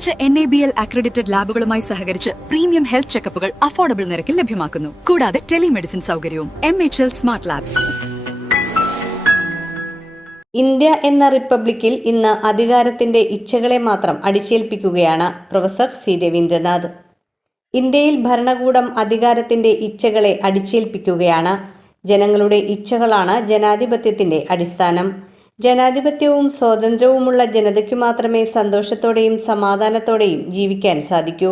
മികച്ച NABL accredited ലാബുകളുമായി സഹകരിച്ച് premium health ചെക്കപ്പുകൾ affordable നിരക്കിൽ ലഭ്യമാക്കുന്നു. കൂടാതെ ടെലിമെഡിസിൻ സൗകര്യവും. MHL smart labs. ഇന്ത്യ എന്ന റിപ്പബ്ലിക്കിൽ ഇന്ന് അധികാരത്തിന്റെ ഇച്ഛകളെ മാത്രം അടിച്ചേൽപ്പിക്കുകയാണ് പ്രൊഫസർ സി രവീന്ദ്രനാഥ്. ഇന്ത്യയിൽ ഭരണകൂടം അധികാരത്തിന്റെ ഇച്ഛകളെ അടിച്ചേൽപ്പിക്കുകയാണ്. ജനങ്ങളുടെ ഇച്ഛകളാണ് ജനാധിപത്യത്തിന്റെ അടിസ്ഥാനം. ജനാധിപത്യവും സ്വാതന്ത്ര്യവുമുള്ള ജനതയ്ക്കു മാത്രമേ സന്തോഷത്തോടെയും സമാധാനത്തോടെയും ജീവിക്കാൻ സാധിക്കൂ.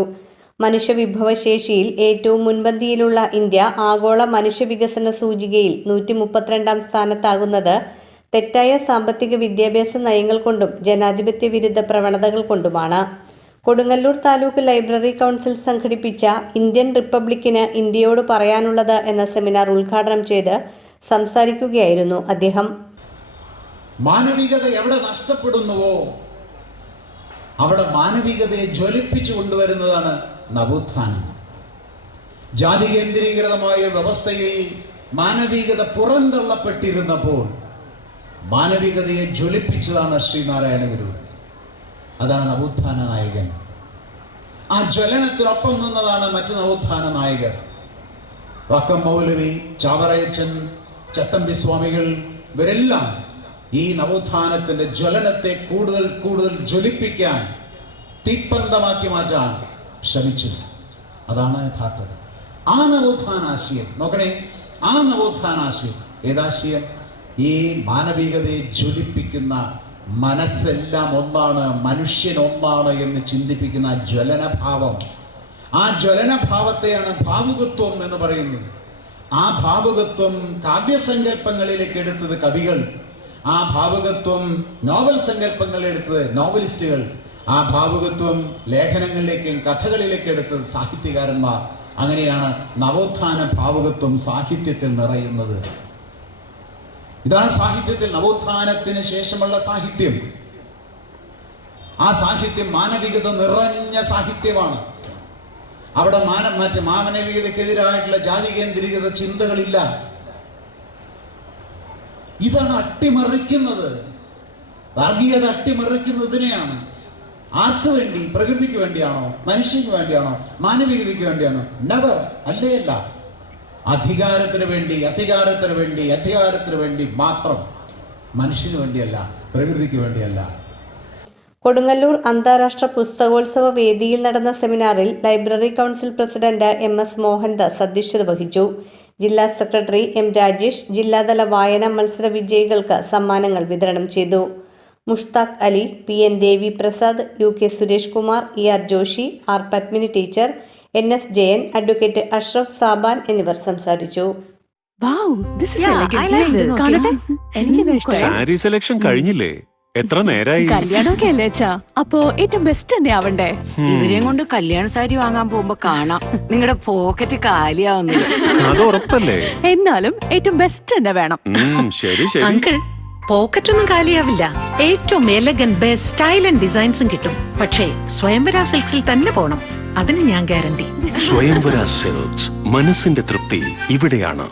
മനുഷ്യവിഭവശേഷിയിൽ ഏറ്റവും മുൻപന്തിയിലുള്ള ഇന്ത്യ ആഗോള മനുഷ്യവികസന സൂചികയിൽ 132ാം സ്ഥാനത്താകുന്നത് തെറ്റായ സാമ്പത്തിക വിദ്യാഭ്യാസ നയങ്ങൾ കൊണ്ടും ജനാധിപത്യ വിരുദ്ധ പ്രവണതകൾ കൊണ്ടുമാണ്. കൊടുങ്ങല്ലൂർ താലൂക്ക് ലൈബ്രറി കൗൺസിൽ സംഘടിപ്പിച്ച ഇന്ത്യൻ റിപ്പബ്ലിക്കിന് ഇന്ത്യയോട് പറയാനുള്ളത് എന്ന സെമിനാർ ഉദ്ഘാടനം ചെയ്ത് സംസാരിക്കുകയായിരുന്നു അദ്ദേഹം. മാനവികത എവിടെ നഷ്ടപ്പെടുന്നുവോ അവിടെ മാനവികതയെ ജ്വലിപ്പിച്ചു കൊണ്ടുവരുന്നതാണ് നവോത്ഥാനം. ജാതി കേന്ദ്രീകൃതമായ വ്യവസ്ഥയിൽ മാനവികത പുറന്തള്ളപ്പെട്ടിരുന്നപ്പോൾ മാനവികതയെ ജ്വലിപ്പിച്ചതാണ് ശ്രീനാരായണ ഗുരു. അതാണ് നവോത്ഥാന നായകൻ. ആ ജ്വലനത്തിനൊപ്പം നിന്നതാണ് മറ്റു നവോത്ഥാന നായകർ. വക്കം മൗലവി, ചാവറയച്ചൻ, ചട്ടമ്പി സ്വാമികൾ, ഇവരെല്ലാം ഈ നവോത്ഥാനത്തിന്റെ ജ്വലനത്തെ കൂടുതൽ കൂടുതൽ ജ്വലിപ്പിക്കാൻ, തീപ്പന്തമാക്കി മാറ്റാൻ ശ്രമിച്ചു. അതാണ് യഥാർത്ഥം. ആ നവോത്ഥാനാശയം നോക്കണേ. ആ നവോത്ഥാനാശയം ഏതാശയം? ഈ മാനവികതയെ ജ്വലിപ്പിക്കുന്ന, മനസ്സെല്ലാം ഒന്നാണ്, മനുഷ്യൻ ഒന്നാണ് എന്ന് ചിന്തിപ്പിക്കുന്ന ജ്വലനഭാവം. ആ ജ്വലനഭാവത്തെയാണ് ഭാവുകത്വം എന്ന് പറയുന്നത്. ആ ഭാവുകത്വം കാവ്യസങ്കല്പങ്ങളിലേക്ക് എടുത്തത് കവികൾ, ആ ഭാവുകത്വം നോവൽ സങ്കല്പങ്ങളിൽ എടുത്തത് നോവലിസ്റ്റുകൾ, ആ ഭാവുകത്വം ലേഖനങ്ങളിലേക്കും കഥകളിലേക്ക് എടുത്തത് സാഹിത്യകാരന്മാർ. അങ്ങനെയാണ് നവോത്ഥാന ഭാവുകത്വം സാഹിത്യത്തിൽ നിറയുന്നത്. ഇതാണ് സാഹിത്യത്തിൽ നവോത്ഥാനത്തിന് ശേഷമുള്ള സാഹിത്യം. ആ സാഹിത്യം മാനവികത നിറഞ്ഞ സാഹിത്യമാണ്. അവിടെ മാനവികതക്കെതിരായിട്ടുള്ള ജാതി കേന്ദ്രീകൃത ചിന്തകളില്ല. ഇതാണ് അട്ടിമറിക്കുന്നത്. വർഗീയത അട്ടിമറിക്കുന്നതിനെയാണ്. ആർക്ക് വേണ്ടി? പ്രകൃതിക്ക് വേണ്ടിയാണോ? മനുഷ്യന് വേണ്ടിയാണോ? മാനവികതയ്ക്ക് വേണ്ടിയാണോ? നെവർ. അല്ലേയല്ല. അധികാരത്തിന് വേണ്ടി മാത്രം. മനുഷ്യന് വേണ്ടിയല്ല, പ്രകൃതിക്ക് വേണ്ടിയല്ല. കൊടുങ്ങല്ലൂർ അന്താരാഷ്ട്ര പുസ്തകോത്സവ വേദിയിൽ നടന്ന സെമിനാറിൽ library council president MS Mohandas അധ്യക്ഷത വഹിച്ചു. ജില്ലാ സെക്രട്ടറി M രാജേഷ് ജില്ലാതല വായന മത്സര വിജയികൾക്ക് സമ്മാനങ്ങൾ വിതരണം ചെയ്തു. Mushtaq Ali, PN Devi Prasad, UK Suresh Kumar, ER Joshi, R Padmini teacher, NS Jayan, advocate Ashraf Saban എന്നിവർ സംസാരിച്ചു. സാരി സെലക്ഷൻ കഴിഞ്ഞില്ലേ? എത്ര നേരായി? കല്യാണമൊക്കെ അല്ലേ അച്ഛാ? അപ്പോ ഏറ്റവും ബെസ്റ്റ് തന്നെ ആവണ്ടേ? ഇവരെയും കൊണ്ട് കല്യാണ സാരി വാങ്ങാൻ പോകുമ്പോ കാണാം നിങ്ങളുടെ പോക്കറ്റ് കാലിയാവുന്നത്. അത് ഉറപ്പല്ലേ? എന്നാലും ഏറ്റവും ബെസ്റ്റ് തന്നെ വേണം. ശരി ശരി അങ്കിൾ, പോക്കറ്റ് ഒന്നും കാലിയാവില്ല. ഏറ്റവും എലഗൻ ബെസ്റ്റ് സ്റ്റൈൽ ആൻഡ് ഡിസൈൻസും കിട്ടും. പക്ഷേ സ്വയംവര സിൽക്സിൽ തന്നെ പോണം. അതിന് ഞാൻ ഗ്യാരണ്ടി. സ്വയംവര സിൽക്സ്, മനസ്സിന്റെ തൃപ്തി ഇവിടെയാണ്.